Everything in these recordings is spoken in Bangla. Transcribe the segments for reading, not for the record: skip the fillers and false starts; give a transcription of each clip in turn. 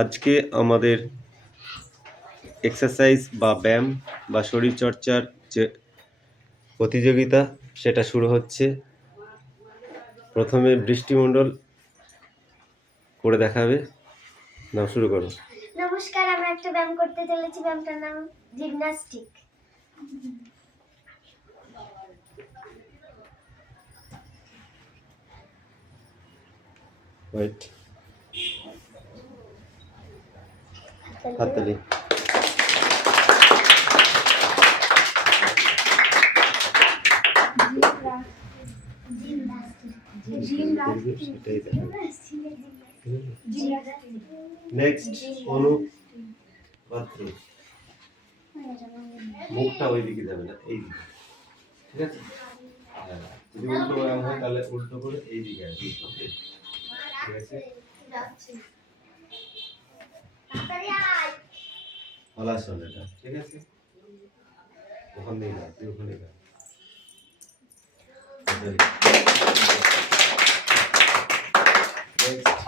আজকে আমাদের এক্সারসাইজ বা ব্যায়াম বা শরীরচর্চার যে প্রতিযোগিতা সেটা শুরু হচ্ছে। প্রথমে বৃষ্টিমণ্ডল করে দেখাবে। নাও, শুরু করো। নমস্কার, আমরা একটা ব্যায়াম করতে চলেছি। ব্যায়ামটার নাম জিমন্যাস্টিক। ওয়েট, হাততালি। নেক্সট অনুপ পাত্র। মুখটা ওইদিকে যাবে না, এইদিকে, ঠিক আছে? যদি উল্টো ব্যায়াম হয় তাহলে উল্টো করে এইদিকে আসবে, ওকে? ঠিক আছে, হলাসন এটা, ঠিক আছে? ওখানে না, তুই ওখানে না।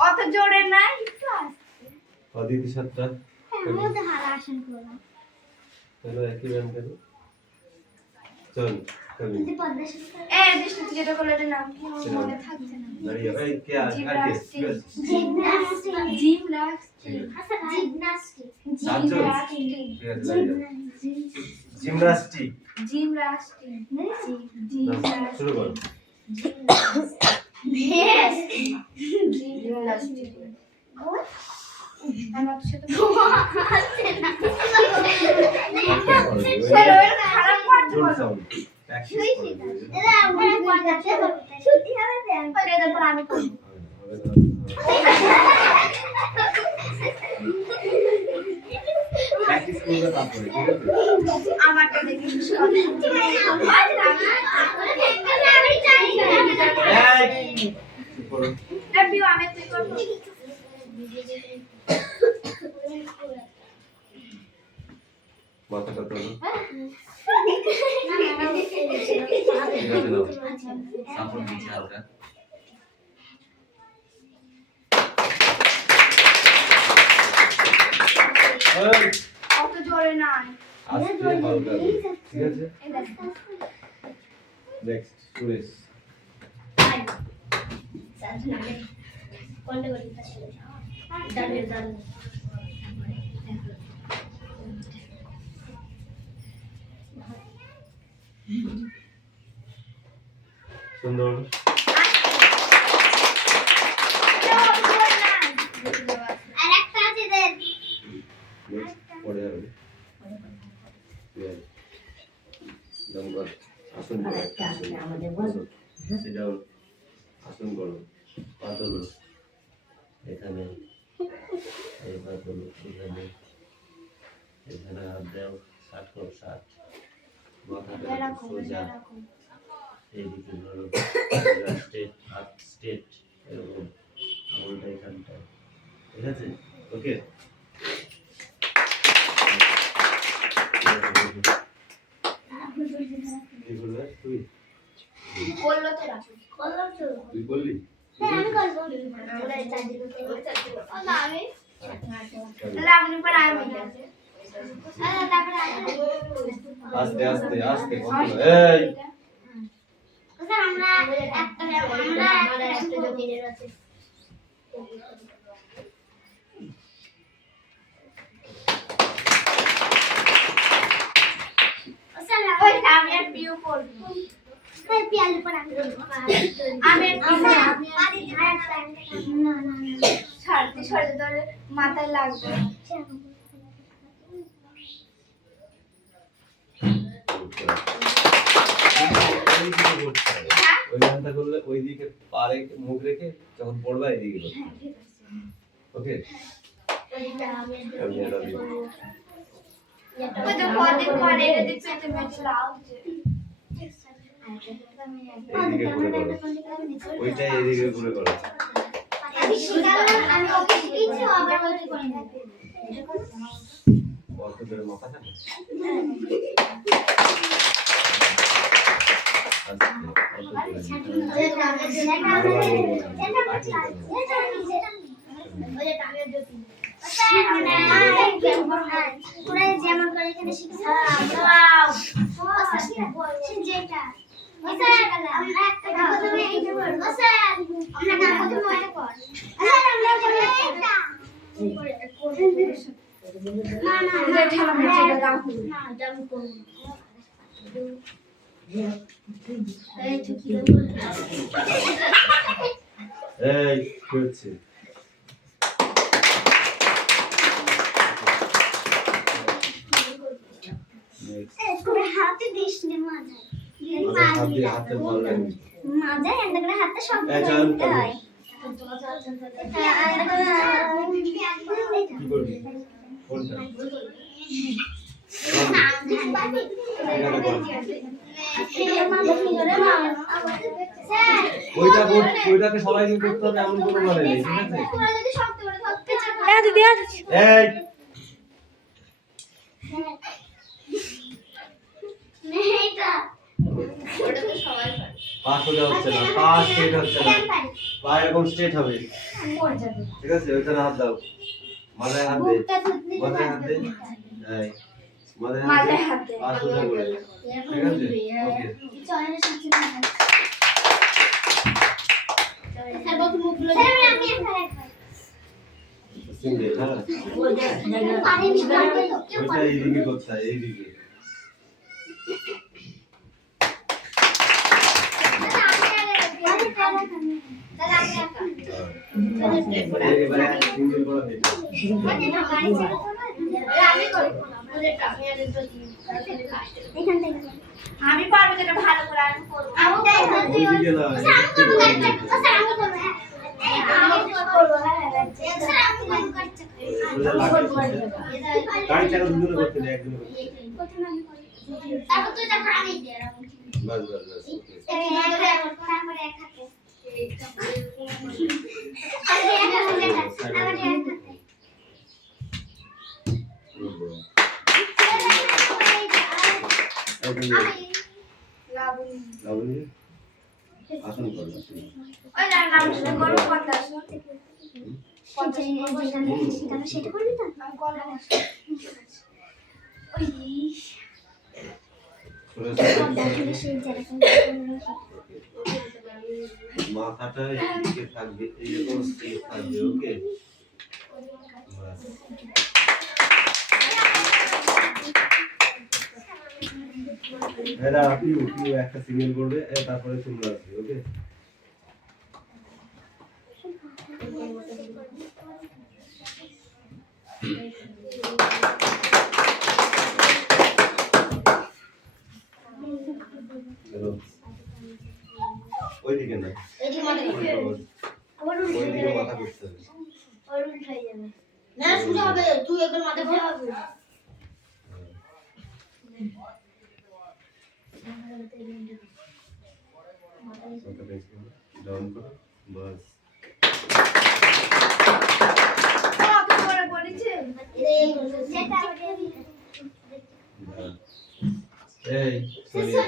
অত জোরে নাই, একটু আস্তে। অদিতি সাতটা। মধ্যে হালাসন করলাম। চলো, একই ব্যায়াম কেন? চল কবি। যদি পদ্মাসন করে দৃষ্টি যেটা করলে এটার নাম কি আমার মনে থাকছে না। দাঁড়িয়ে এই কে আর কে? জিমন্যাস্টিক। আচ্ছা, জিমন্যাস্টিক। জিমন্যাস্টিক। শুরু করো। আমারটা দেখি মাথাটা তোলো। সাপোর্ট দিচ্ছি হালকা। অত জোরে নাই, আস্তে হালকা, ঠিক আছে? নেক্সট সুরেশ। সুন্দর। আরেকটা আছে দেন। পরে হবে। নম্বর আসন করো। সেটাও আসন করো। পা তোলো এখানে, এই পা তোলো এখানে, এখানে হাত দাও, 60 করো, 60। মাথাটা সোজা এইদিকে ধরো, স্ট্রেট হাত, স্ট্রেট এরকম, আঙুলটা এখানটায়, ঠিক আছে? ওকে, কি করবে তুই? বললো তো রাখো, বললো তো তুই বললি? আমি করব। ওরা চার্জ দিতে ও না আমি রামনি পর আমি আছে। তারপরে আস্তে আস্তে আস্তে এই স্যার আমরা একটা জমির আছে। স্যার আমি আর পিউ করব। স্যার পিয়ালি পর আমি করব। আমি না না ছাড়তে ছাড়তে ধরে মাথায় লাগবে। ওই গানটা করলে ওই দিকে পা রেখে মুখ রেখে যখন পড়বা এদিকে করবে। ওকে, আমি এটা দিব। ওই তো পদে করে এদিকে পেটে মেটে লাগছে। এইদিকে ঘুরে করো, ওইটাই এদিকে ঘুরে করো। আমি শিখালাম, আমি ওকে শিখিয়েছি, আবার ওইটা করে নেবে। অল্প করে মাথা থাকে। আস্তে, পুরো যেমন করে এখানে শিখেছি যেটা আমরা একটা প্রথমে এইটা করব স্যার আমরা না প্রথমে ওইটা কর স্যার আমরা করব এটা না না ঠেলা মেরে দাও না দাম করব এই তো কি এই কি হচ্ছে হাতে দিস নে মাঝে হাতে ভালো লাগে মাঝে এন্ড করে হাতে সব দিতে হয় কি করবি কোনটা ওইটাকে সবাই কিন্তু করতে হবে এমন কোনো মানে নেই ঠিক আছে তোরা যদি শক্ত করে ধরতে চাস এই নেইটা ওটা তো সবাই পারে পাস হতে হচ্ছে না পাস স্ট্রেট হচ্ছে না পা এরকম স্ট্রেট হবে ঠিক আছে ওইখানে হাত দাও মাথায় হাত দে মাথায় হাত দে এই মাথায় হাত দে পাস হতে করে ঠিক আছে ওকে চলের সাথে স্যার কত মুখগুলো স্যার আমি একবার সিঙ্গেল হ্যাঁ পানি নিকালতে তো কেউ ওইটা এইদিকে করতে হয় এইদিকে এবারে সিঙ্গেল করে দিতে আমি পারবো যেটা ভালো করে আমি করব আমি ওইদিকে না গাড়ি চাকা দুজনে করতে নেই একজনে করতে তারপর তুই যখন আমি দিয়ে বাস বাস বাস লাবণী আসন করো সেটা করবি তো মাথাটা এইদিকে থাকবে এইরকম স্ট্রেট থাকবে ওকে এরা পিউ একটা সিঙ্গেল করবে তারপরে তোমরা আসবে ওকে ওইদিকে না ওইদিকে মাথা করতে হবে না সোজা হবে তুই একবার মাথা ঘোরা হবে ডাউন করো বাস এই সোনিয়া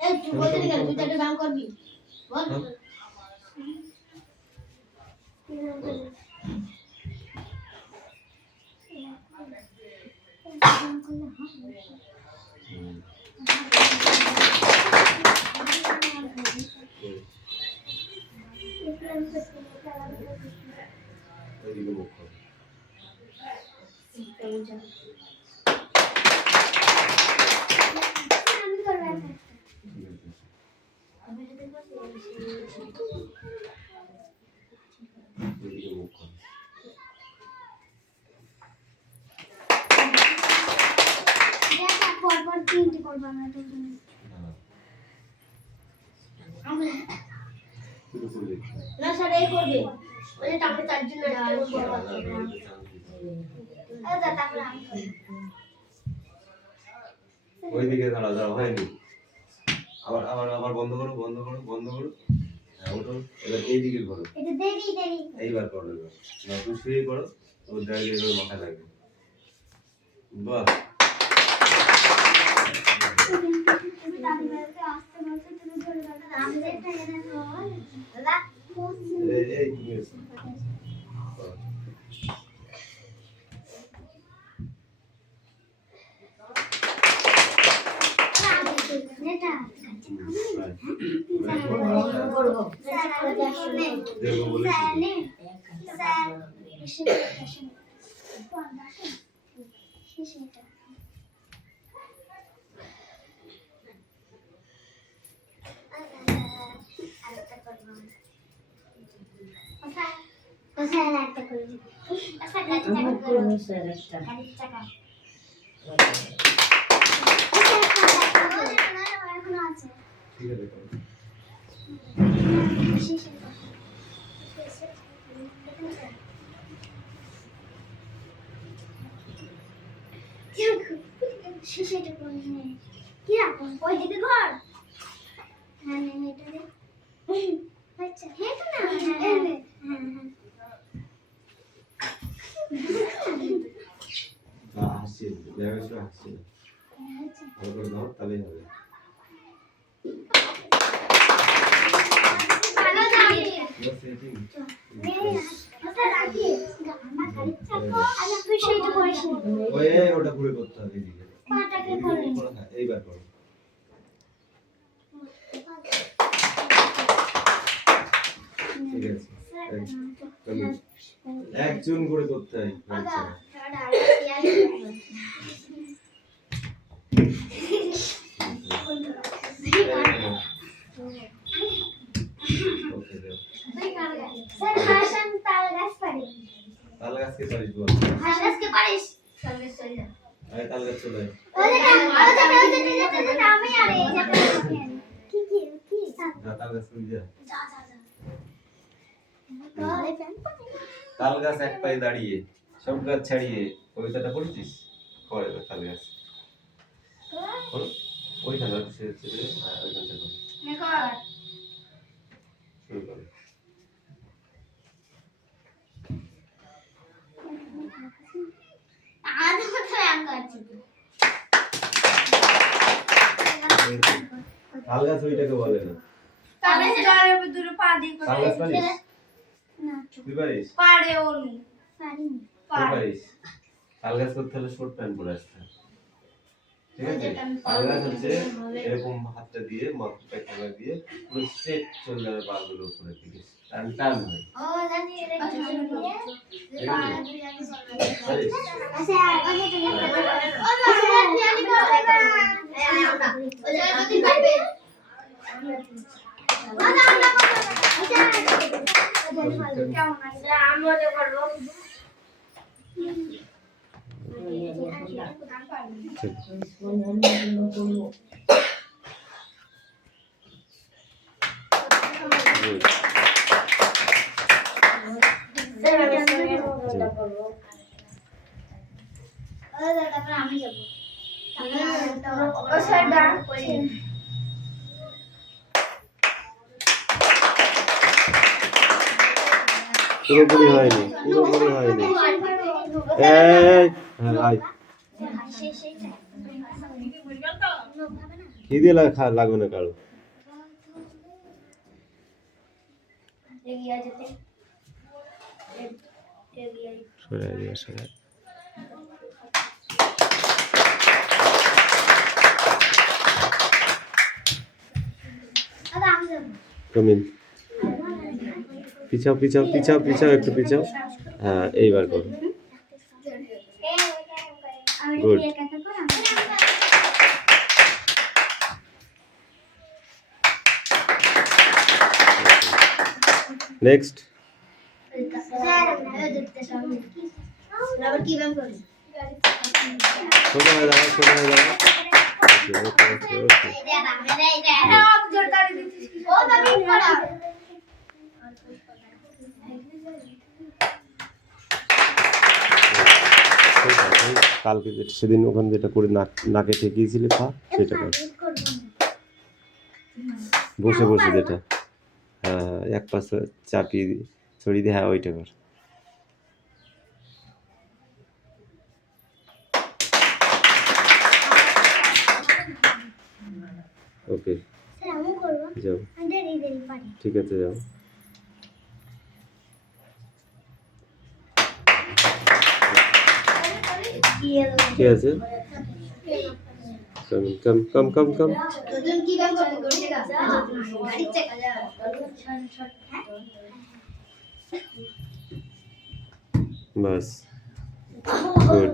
এই তুই বলতে না তুই তাকে দাম করবি বল ওইদিকে মুখ করো ওইদিকে মুখ করো পরপর তিনটি করবো আমরা দুজনে না স্যার এই করবে ওই তারপরে তার জন্য তারপরে আমি ওইদিকে দাঁড়া দাঁড়া হয়নি আবার আবার আবার বন্ধ করো বন্ধ করো বন্ধ করো হ্যাঁ ওঠো এবার এইদিকে করো এটা দেরি দেরি এইবার করো এবার না তুমি শুয়ে করো ওর দাঁড়িয়ে এবার মাথায় লাগবে বাহ এই তুমি এসো দেখবো বলে ঠিক আছে করো। কি রাখো ওই দিকে ঘর হ্যাঁ এটা দে আচ্ছা হ্যাঁ তো না হ্যাঁ হাসি দেখো হাসি ভালো করে দাও তাহলেই হবে। ভালো যাবে You're sitting. ওটা রাখি আমার গাড়ি চাপো আমি তুই সেইটা করিস না ওই ওটা ঘুরে করতে হবে এদিকে। পাটাকে করে হ্যাঁ, এইবার করো। ঠিক আছে একজন করে করতে হয় আচ্ছা ওকে দাও স্যার হাসান তাল গাছ পারি তাল গাছকে পারিস বল হাসান গাছকে পারিস চলে চলে যা আরে তাল গাছ চলে ওই যে আমি আরে কি যা তাল গাছ করে যা যা তাল গাছ এক পায়ে দাঁড়িয়ে সব গাছ ছাড়িয়ে কবিতাটা পড়েছিস পড়ে তাল গাছ ওইখানে ওইখানটা শুরু করো আজ কোথায় আম কাটছি তাল গাছ ওইটাকে বলে না তাহলে জলের ভিতরে পা দিয়ে তাল গাছ পারিস না তুই পারিস পারে ওনি পারিনি তুই পারিস তাল গাছ করতে হলে শর্ট প্যান্ট পরে আসতে হবে। ঠিক আছে তাল গাছ হচ্ছে এরকম হাতটা দিয়ে মাথাটা খাবার দিয়ে পুরো স্ট্রেট চলে যাবে পাগুলো উপরের দিকে টান টান হয় ও জানি রে ঠিক আছে পারিস আচ্ছা আগে তুমি ও মা জানি করে না ও জানি তুই পারবে আচ্ছা কেমন আছে আমরা যে করব আমি যাবো ও স্যার ডান পুরোপুরি হয়নি এই হ্যাঁ আই কি দিয়ে লাগবে না কারো সরাই দিয়ে সরাই কমিন পিছাও পিছাও পিছাও পিছাও একটু পিছাও হ্যাঁ এইবার করো গুড নেক্সট সোজা হয়ে যাও ওকে ওকে ওকে কালকে সেদিন ওখানে যেটা করে নাকে ঠেকিয়েছিলে পা সেটা কর বসে বসে যেটা হ্যাঁ এক পাশে চাপিয়ে ছড়িয়ে দিয়ে হ্যাঁ ওইটা কর ওকে যাও ঠিক আছে যাও ঠিক আছে कम अजून की काय करते का गाडीत चेक बस गुड